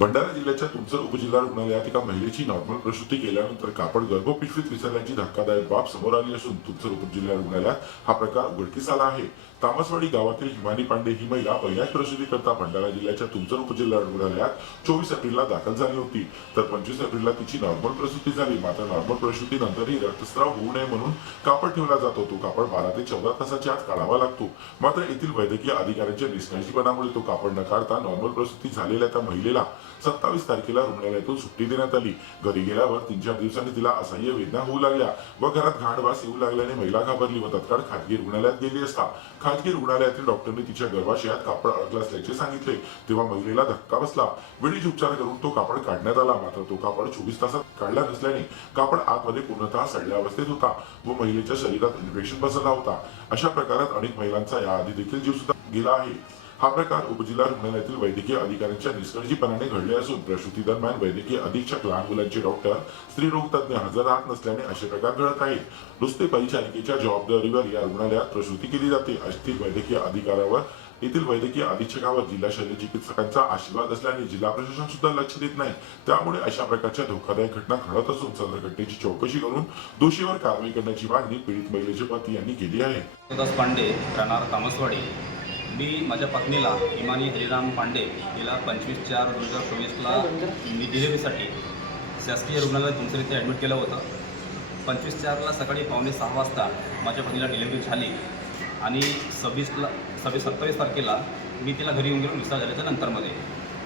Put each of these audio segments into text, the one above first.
भंडारा जिल्ह्याच्या तुमसर उपजिल्हा रुग्णालयात एका महिलेची नॉर्मल प्रसूती केल्यानंतर कापड गर्भपिशवीत विसरल्याची धक्कादायक बाब समोर आली असून तुमसर उपजिल्हा रुग्णालयात हा प्रकार उघडकीस आला आहे. तामसवाडी गावातील हिमानी पांडे ही महिला पहिल्याच प्रसूतीकरता भंडारा जिल्ह्याच्या तुमसर उपजिल्हा रुग्णालयात चोवीस एप्रिलला दाखल झाली होती. तर पंचवीस एप्रिलला तिची नॉर्मल प्रसूती झाली. मात्र नॉर्मल प्रसूतीनंतरही रक्तस्राव होऊ नये म्हणून कापड ठेवला जातो तो कापड बारा ते चौदा तासाच्या आत काढावा लागतो. मात्र येथील वैद्यकीय अधिकाऱ्यांच्या निष्काळजीपणामुळे तो कापड न काढता नॉर्मल प्रसूती झालेल्या त्या महिलेला सत्तावीस तारखेला रुग्णालयातून सुट्टी देण्यात आली. घरी गेल्यावर तीन चार दिवसांनी तिला असह्य वेदना होऊ लागल्या. व घरात घाण वास येऊ लागल्याने महिला घाबरली व तत्काळ खाजगी रुग्णालयात गेली असता. खाजगी रुग्णालयातील डॉक्टरने तिच्या गर्भाशयात कापड अडकलं असल्याचे सांगितले. तेव्हा महिलेला धक्का बसला. वेळीच उपचार करून तो कापड काढण्यात आला. मात्र तो कापड चोवीस तासात काढला नसल्याने कापड आतमध्ये पूर्णतः सडल्या अवस्थेत होता व महिलेच्या शरीरात इन्फेक्शन बसला होता. अशा प्रकारात अनेक महिलांचा याआधी देखील जीव सुद्धा गेला आहे. हा प्रकार उपजिल्हा रुग्णालयातील वैद्यकीय अधिकाऱ्यांच्या निष्काळजीपणाने घडले असून प्रसूती दरम्यान वैद्यकीय अधीक्षक लहान मुलांचे डॉक्टर स्त्रीरोग तज्ञ हजर राहत नसल्याने असे प्रकार घडत आहेत. नुसते परिचारिकेच्या जबाबदारीवर या रुग्णालयात प्रसूती केली जाते असतील वैद्यकीय अधिकाऱ्यावर येथील वैद्यकीय अधीक्षकावर जिल्हा शल्य चिकित्सकांचा आशीर्वाद असल्याने जिल्हा प्रशासन सुद्धा लक्ष देत नाही. त्यामुळे अशा प्रकारच्या धोकादायक घटना घडत असून सदर घटनेची चौकशी करून दोषीवर कारवाई करण्याची मागणी पीडित महिलेचे पती यांनी केली आहे. पांडे राहणार तामसवाडी मी माझ्या पत्नीला इमानी हरिराम पांडे हिला पंचवीस चार दोन हजार चोवीसला मी डिलिव्हरीसाठी शासकीय रुग्णालयात तुमचं इथे ॲडमिट केलं होतं. पंचवीस चारला सकाळी पावणे सहा वाजता माझ्या पत्नीला डिलिव्हरी झाली आणि सव्वीसला सव्वीस सत्तावीस तारखेला मी तिला घरी येऊन गेलो मिस्टर झाल्याच्या नंतरमध्ये.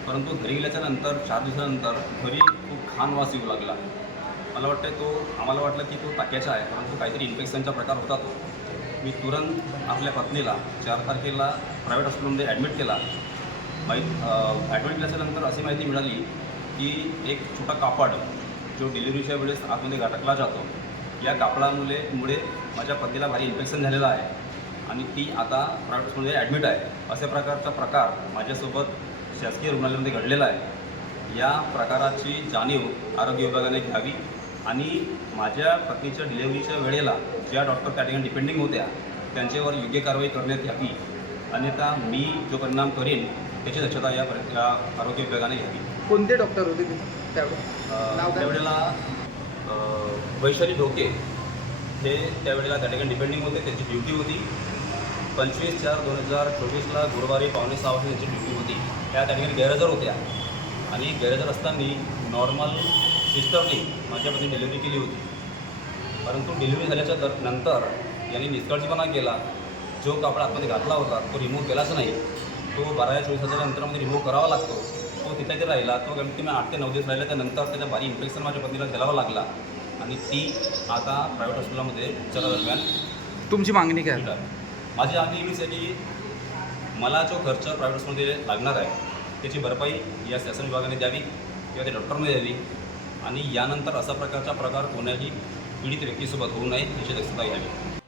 परंतु घरी गेल्याच्यानंतर चार दिवसानंतर घरी खूप खान वास येऊ लागला. मला वाटतं तो आम्हाला वाटलं की तो टाक्याचा आहे परंतु काहीतरी इन्फेक्शनचा प्रकार होता तो. मी तुरंत आपल्या पत्नीला चार तारखेला प्रायव्हेट हॉस्पिटलमध्ये ॲडमिट केला. माहीत ॲडमिट केल्याच्यानंतर अशी माहिती मिळाली की एक छोटा कापड जो डिलिव्हरीच्या वेळेस आतमध्ये घटकला जातो या कापडामुळे मुळे माझ्या पत्नीला भारी इन्फेक्शन झालेलं आहे आणि ती आता प्रायव्हेट हॉस्पिटलमध्ये ॲडमिट आहे. अशा प्रकारचा प्रकार माझ्यासोबत शासकीय रुग्णालयामध्ये घडलेला आहे. या प्रकाराची जाणीव आरोग्य विभागाने घ्यावी आणि माझ्या पत्नीच्या डिलिव्हरीच्या वेळेला ज्या डॉक्टर त्या ठिकाणी डिपेंडिंग होत्या त्यांच्यावर योग्य कारवाई करण्यात यावी. अन्यथा मी जो परिणाम करेन त्याची दक्षता या आरोग्य विभागाने घ्यावी. कोणते डॉक्टर होते? त्यावेळेला. वैशाली ढोके. हे त्यावेळेला त्या ठिकाणी डिपेंडिंग होते त्यांची ड्युटी होती. पंचवीस चार दोन हजार चोवीसला गुरुवारी पावणे सहा वाजता त्यांची ड्युटी होती. त्या त्या ठिकाणी गैरहजर होत्या. आणि गैरहजर असताना नॉर्मल सिस्टरनी माझ्यामध्ये डिलिव्हरी केली होती. परंतु डिलिव्हरी झाल्याच्या दर नंतर यांनी निष्काळजीपणा केला. जो कापड आतमध्ये घातला होता तो रिमूव्ह केलाच नाही. तो बारा चोवीस हजाराच्या नंतरमध्ये रिमूव्ह करावा लागतो. तो तिथे जे राहिला. तो कमीत कमी आठ ते नऊ दिवस राहिला. त्यानंतर त्याचा भारी इन्फेक्शन माझ्या पत्नीला झेलावा लागला. आणि ती आता प्रायव्हेट हॉस्पिटलमध्ये उपचारादरम्यान तुमची मागणी काय. माझी मागणी एवढीच आहे की मला जो खर्च प्रायव्हेट हॉस्पिटलमध्ये लागणार आहे त्याची भरपाई या शासन विभागाने द्यावी किंवा त्या डॉक्टरने द्यावी. आणि यानंतर असा प्रकारचा प्रकार कोणाही पीडित व्यक्तीसोबत होऊ नये याची दक्षता घ्यावी.